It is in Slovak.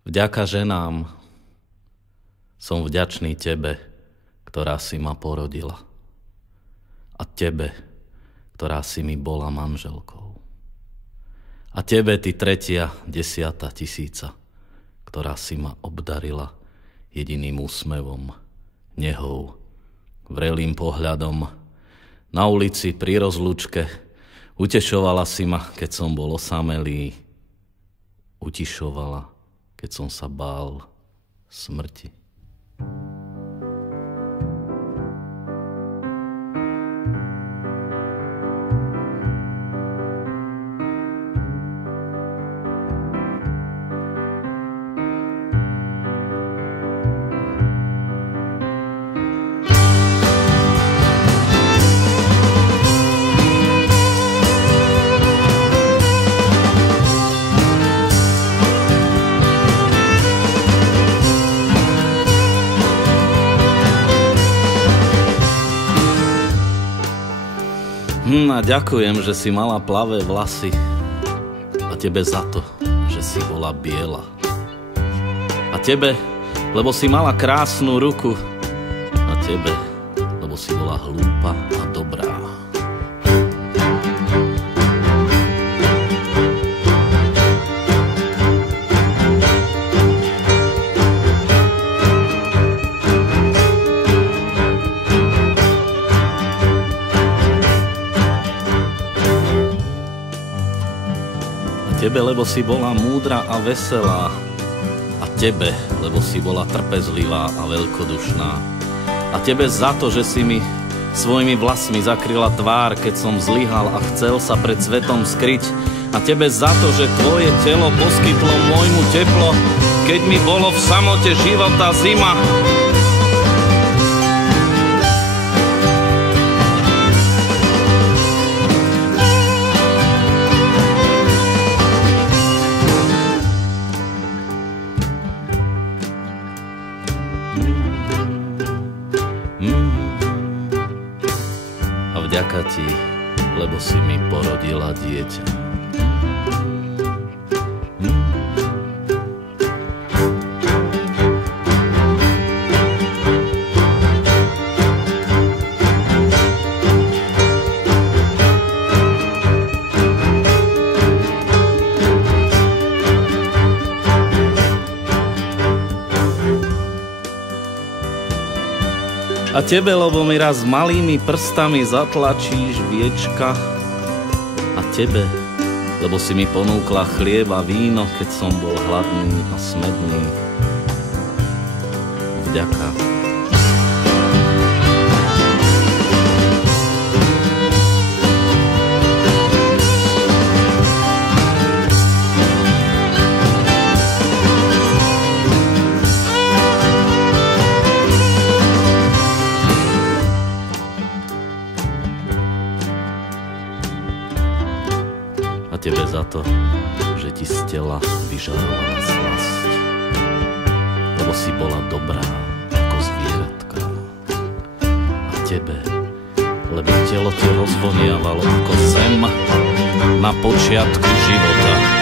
Vďaka ženám som vďačný tebe, ktorá si ma porodila. A tebe, ktorá si mi bola manželkou. A tebe, ty 3., 10. tisíca, ktorá si ma obdarila jediným úsmevom, nehou, vrelým pohľadom. Na ulici pri rozlúčke utešovala si ma, keď som bol osamelý. Utišovala, keď som sa bál smrti. A ďakujem, že si mala plavé vlasy a tebe za to, že si bola biela. A tebe, lebo si mala krásnu ruku a tebe, lebo si bola hlúpa a dobrá. Tebe, lebo si bola múdra a veselá. A tebe, lebo si bola trpezlivá a veľkodušná. A tebe za to, že si mi svojimi vlasmi zakryla tvár, keď som zlyhal a chcel sa pred svetom skryť. A tebe za to, že tvoje telo poskytlo môjmu teplo, keď mi bolo v samote života zima. A vďaka ti, lebo si mi porodila dieťa. A tebe, lebo mi raz malými prstami zatlačíš viečka. A tebe, lebo si mi ponúkla chlieb a víno, keď som bol hladný a smedný. Vďaka. A tebe za to, že ti z tela vyžarovala slasť. Lebo si bola dobrá ako zvieratka. A tebe, lebo telo ti rozvoniavalo ako zem na počiatku života.